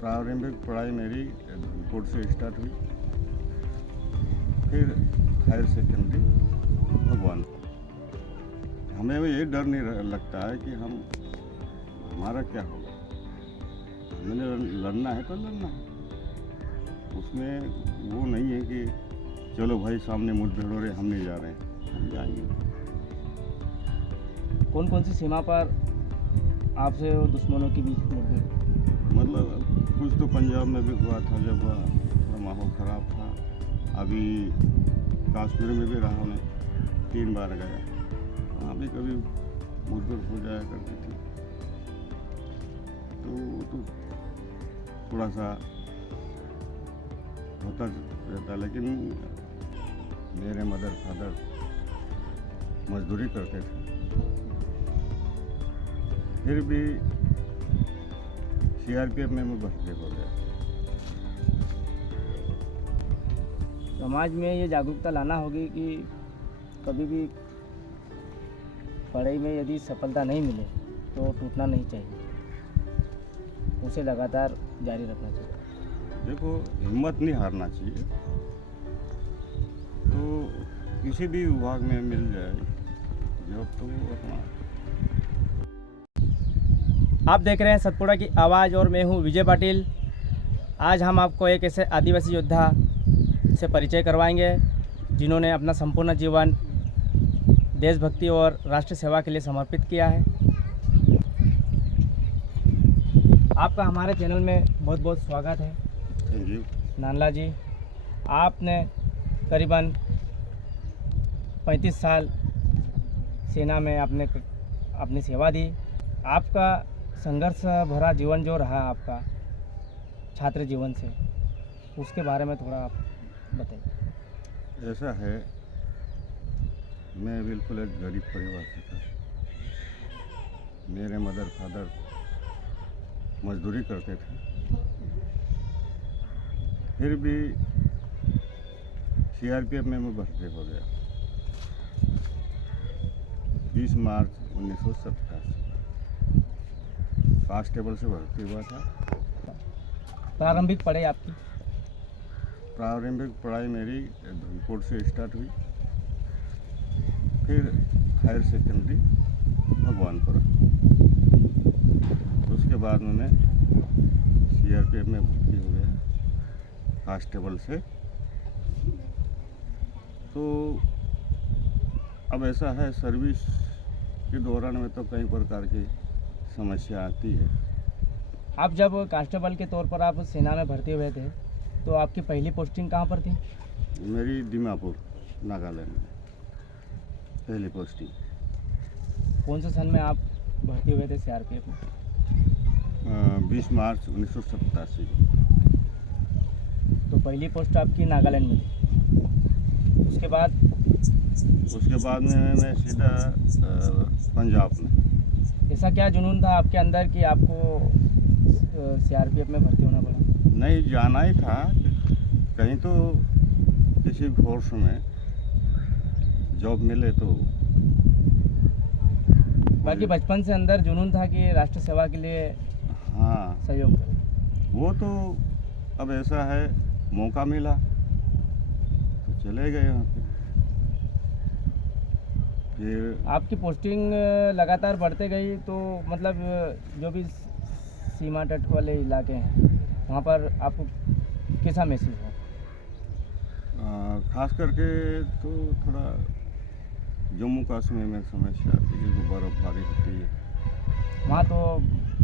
प्रारंभिक पढ़ाई मेरी धौलपुर से स्टार्ट हुई, फिर हायर सेकेंडरी भगवानपुर। हमें ये डर नहीं लगता है कि हमारा क्या होगा। हमें लड़ना है तो लड़ना है, उसमें वो नहीं है कि चलो भाई सामने मुठभेड़ हो रहे हम नहीं जा रहे हैं, हम जाएंगे। कौन कौन सी सीमा पर आपसे और दुश्मनों के बीच मुठभेड़? मतलब कुछ तो पंजाब में भी हुआ था, जब थोड़ा माहौल ख़राब था। अभी कश्मीर में भी रहा, मैं 3 बार गया, वहाँ भी कभी मुठभेड़ हो जाया करती थी। तो थोड़ा सा होता रहता, लेकिन मेरे मदर फादर मजदूरी करते थे, फिर भी CRPF में मैं भर्ती हो गया। समाज में ये जागरूकता लाना होगी कि कभी भी पढ़ाई में यदि सफलता नहीं मिले तो टूटना नहीं चाहिए, उसे लगातार जारी रखना चाहिए। देखो, हिम्मत नहीं हारना चाहिए। तो किसी भी विभाग में मिल जाए जब, तो अपना। आप देख रहे हैं सतपुड़ा की आवाज़ और मैं हूं विजय पाटिल। आज हम आपको एक ऐसे आदिवासी योद्धा से परिचय करवाएंगे जिन्होंने अपना संपूर्ण जीवन देशभक्ति और राष्ट्र सेवा के लिए समर्पित किया है। आपका हमारे चैनल में बहुत बहुत स्वागत है। Thank you. नानला जी, आपने करीबन 35 साल सेना में आपने अपनी सेवा दी। आपका संघर्ष भरा जीवन जो रहा आपका छात्र जीवन से, उसके बारे में थोड़ा आप बताइए। ऐसा है, मैं बिल्कुल एक गरीब परिवार से था। मेरे मदर फादर मजदूरी करते थे, फिर भी CRPF में मैं भर्ती हो गया 20 मार्च 1987। कांस्टेबल से भर्ती हुआ था। प्रारंभिक पढ़ाई आपकी? प्रारंभिक पढ़ाई मेरी धौलपुर से स्टार्ट हुई, फिर हायर सेकेंडरी भगवानपुर। उसके बाद में मैं CRPF में भर्ती हो गया कांस्टेबल से। तो अब ऐसा है, सर्विस के दौरान में तो कई प्रकार की समस्या आती है। आप जब कांस्टेबल के तौर पर आप सेना में भर्ती हुए थे तो आपकी पहली पोस्टिंग कहाँ पर थी? मेरी दीमापुर, नागालैंड में पहली पोस्टिंग। कौन से सन में आप भर्ती हुए थे CRPF में? 20 मार्च 1987। तो पहली पोस्ट आपकी नागालैंड में थी। उसके बाद में मैं सीधा पंजाब में। ऐसा क्या जुनून था आपके अंदर कि आपको CRPF में भर्ती होना पड़ा? नहीं, जाना ही था कहीं, तो किसी फोर्स में जॉब मिले तो। बाकी बचपन से अंदर जुनून था कि राष्ट्र सेवा के लिए हाँ, सहयोग करें। वो तो अब ऐसा है, मौका मिला तो चले गए वहाँ पे। फिर आपकी पोस्टिंग लगातार बढ़ते गई तो मतलब जो भी सीमा तट वाले इलाके हैं वहाँ पर आपको कैसा महसूस हुआ? खास करके तो थोड़ा जम्मू कश्मीर में समस्या आती है, जो बर्फ़बारी होती है। वहाँ तो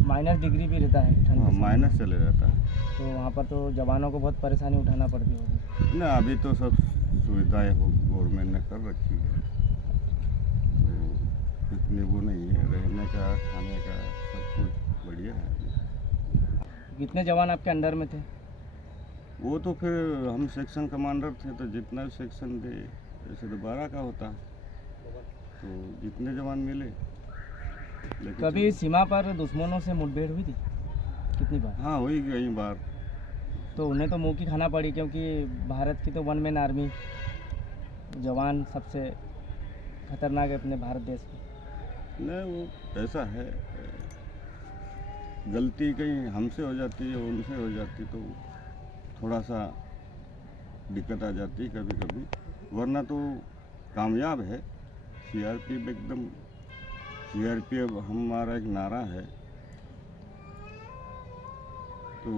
माइनस डिग्री भी रहता है, ठंड हाँ, के समय। माइनस चले जाता है। तो वहाँ पर तो जवानों को बहुत परेशानी उठाना पड़ती होगी। ना, अभी तो सब सुविधाएं गवर्नमेंट ने कर रखी है, तो इतनी वो नहीं है, रहने का खाने का सब कुछ बढ़िया है। कितने जवान आपके अंडर में थे? वो तो फिर हम सेक्शन कमांडर थे, तो जितना सेक्शन दे, जैसे तो 12 का होता है, तो जितने जवान मिले। कभी सीमा पर दुश्मनों से मुठभेड़ हुई थी? कितनी बार? हाँ, हुई कई बार। तो उन्हें तो मुंह की खाना पड़ी, क्योंकि भारत की तो 1 मैन आर्मी, जवान सबसे खतरनाक है अपने भारत देश की। नहीं, वो ऐसा है, गलती कहीं हमसे हो जाती है उनसे हो जाती तो थोड़ा सा दिक्कत आ जाती है कभी कभी, वरना तो कामयाब है। सीआरपीएफ एकदम, सीआरपीएफ हमारा एक नारा है, तो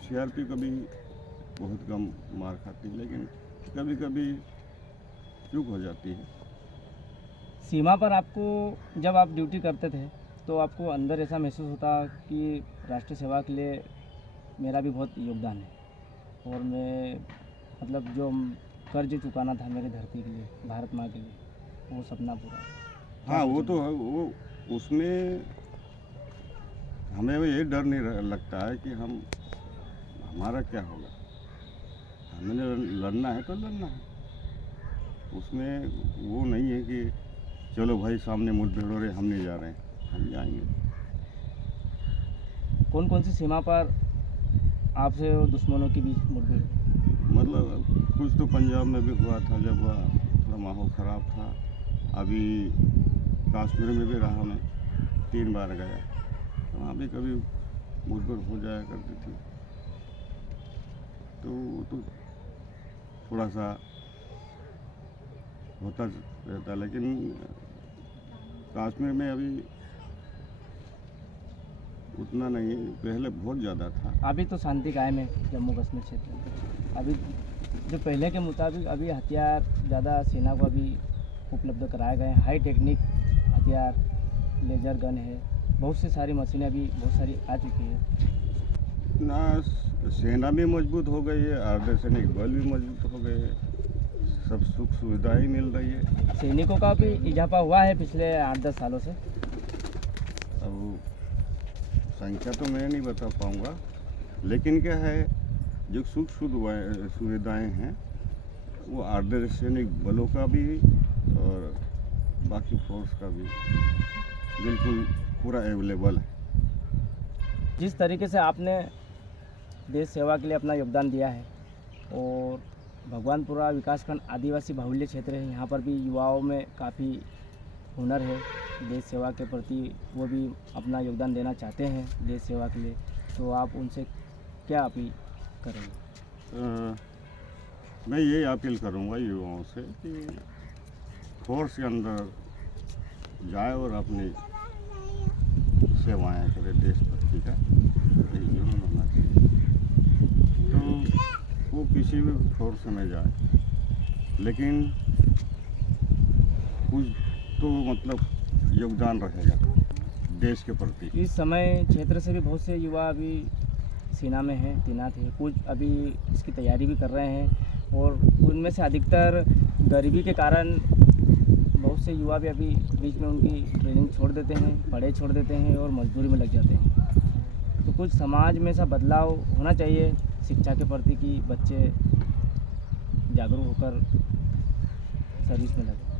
सीआरपी कभी बहुत कम मार खाती है, लेकिन कभी कभी चूक हो जाती है। सीमा पर आपको जब आप ड्यूटी करते थे तो आपको अंदर ऐसा महसूस होता कि राष्ट्र सेवा के लिए मेरा भी बहुत योगदान है और मैं मतलब जो कर्ज चुकाना था मेरी धरती के लिए, भारत माँ के लिए, वो सपना पूरा। हाँ वो तो है, वो उसमें हमें वो ये डर नहीं लगता है कि हमारा क्या होगा, हमें लड़ना है तो लड़ना है। उसमें वो नहीं है कि चलो भाई सामने मुठभेड़ हो रही, हम नहीं जा रहे हैं, हम जाएंगे। कौन कौन सी सीमा पर आपसे और दुश्मनों के बीच मुठभेड़? मतलब कुछ तो पंजाब में भी हुआ था, जब थोड़ा माहौल ख़राब था। अभी कश्मीर में भी रहा, मैं 3 बार गया, तो वहाँ भी कभी मुठभेड़ हो जाया करती थी, तो थोड़ा सा होता रहता। लेकिन कश्मीर में अभी उतना नहीं, पहले बहुत ज़्यादा था। अभी तो शांति कायम है जम्मू कश्मीर क्षेत्र में। अभी जो पहले के मुताबिक अभी हथियार ज़्यादा सेना को अभी उपलब्ध कराए गए हैं। हाई टेक्निक हथियार, लेजर गन है, बहुत सी सारी मशीनें अभी बहुत सारी आ चुकी है। ना सेना भी मजबूत हो गई है, अर्धसैनिक बल भी मजबूत हो गए हैं, सब सुख सुविधाएं मिल रही है। सैनिकों का भी इजाफा हुआ है पिछले 8-10 सालों से। अब संख्या तो मैं नहीं बता पाऊँगा, लेकिन क्या है, जो सुख सुविधाएं हैं वो अर्धसैनिक बलों का भी और बाकी फोर्स का भी बिल्कुल पूरा अवेलेबल है। जिस तरीके से आपने देश सेवा के लिए अपना योगदान दिया है और भगवानपुरा विकासखंड आदिवासी बाहुल्य क्षेत्र है, यहाँ पर भी युवाओं में काफ़ी हुनर है देश सेवा के प्रति, वो भी अपना योगदान देना चाहते हैं देश सेवा के लिए, तो आप उनसे क्या अपील करेंगे? मैं ये अपील करूँगा युवाओं से कि फोर्स के अंदर जाए और अपनी सेवाएं करें, देशभक्ति का यही जुनून होना चाहिए। तो वो किसी भी फोर्स में जाए, लेकिन कुछ तो मतलब योगदान रहेगा देश के प्रति। इस समय क्षेत्र से भी बहुत से युवा अभी सेना में हैं, तैनात हैं, कुछ अभी इसकी तैयारी भी कर रहे हैं और उनमें से अधिकतर गरीबी के कारण बहुत से युवा भी अभी बीच में उनकी ट्रेनिंग छोड़ देते हैं, पढ़ाई छोड़ देते हैं और मजदूरी में लग जाते हैं। तो कुछ समाज में ऐसा बदलाव होना चाहिए शिक्षा के प्रति कि बच्चे जागरूक होकर सर्विस में लगे।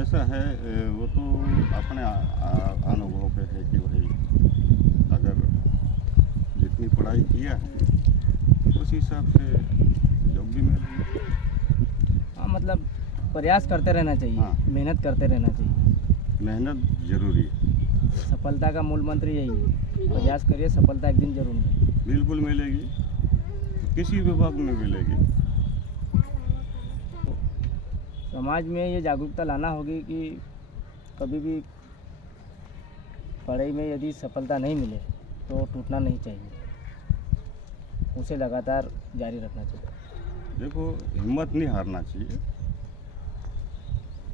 ऐसा है, वो तो अपने अनुभव पे है कि भाई अगर जितनी पढ़ाई किया है उस हिसाब से जॉब भी मिलेगी। हाँ, मतलब प्रयास करते रहना चाहिए। हाँ। मेहनत करते रहना चाहिए। मेहनत जरूरी है, सफलता का मूल मंत्र यही है, प्रयास करिए, सफलता एक दिन जरूर मिलेगी। बिल्कुल मिलेगी, किसी विभाग में मिलेगी। समाज में ये जागरूकता लाना होगी कि कभी भी पढ़ाई में यदि सफलता नहीं मिले तो टूटना नहीं चाहिए, उसे लगातार जारी रखना चाहिए। देखो, हिम्मत नहीं हारना चाहिए,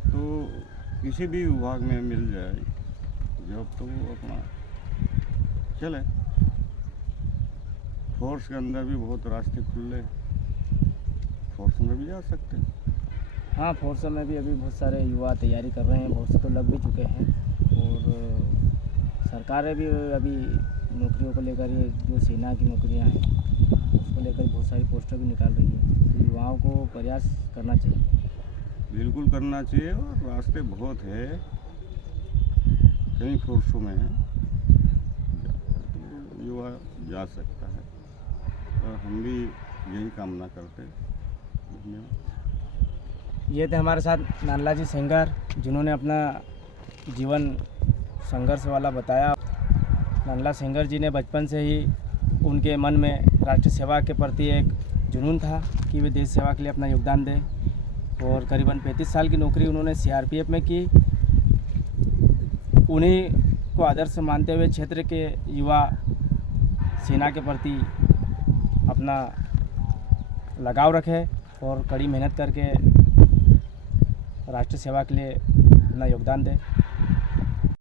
तो किसी भी विभाग में मिल जाए जॉब तो वो अपना चले। फोर्स के अंदर भी बहुत रास्ते खुले, फोर्स में भी जा सकते हैं। हाँ, फोर्स में भी अभी बहुत सारे युवा तैयारी कर रहे हैं, बहुत से तो लग भी चुके हैं और सरकारें भी अभी नौकरियों को लेकर, ये जो सेना की नौकरियां हैं उसको लेकर बहुत सारी पोस्टर भी निकाल रही है, तो युवाओं को प्रयास करना चाहिए। बिल्कुल करना चाहिए, और रास्ते बहुत है, कई फोर्सों में है, तो युवा जा सकता है, और हम भी यही कामना करते हैं। धन्यवाद। ये थे हमारे साथ नानलाजी सेंगर, जिन्होंने अपना जीवन संघर्ष वाला बताया। नंदलाल सेंगर जी ने बचपन से ही उनके मन में राष्ट्र सेवा के प्रति एक जुनून था कि वे देश सेवा के लिए अपना योगदान दें, और करीबन 35 साल की नौकरी उन्होंने सीआरपीएफ में की। उन्हीं को आदर्श मानते हुए क्षेत्र के युवा सेना के प्रति अपना लगाव रखे और कड़ी मेहनत करके राष्ट्र सेवा के लिए अपना योगदान दें।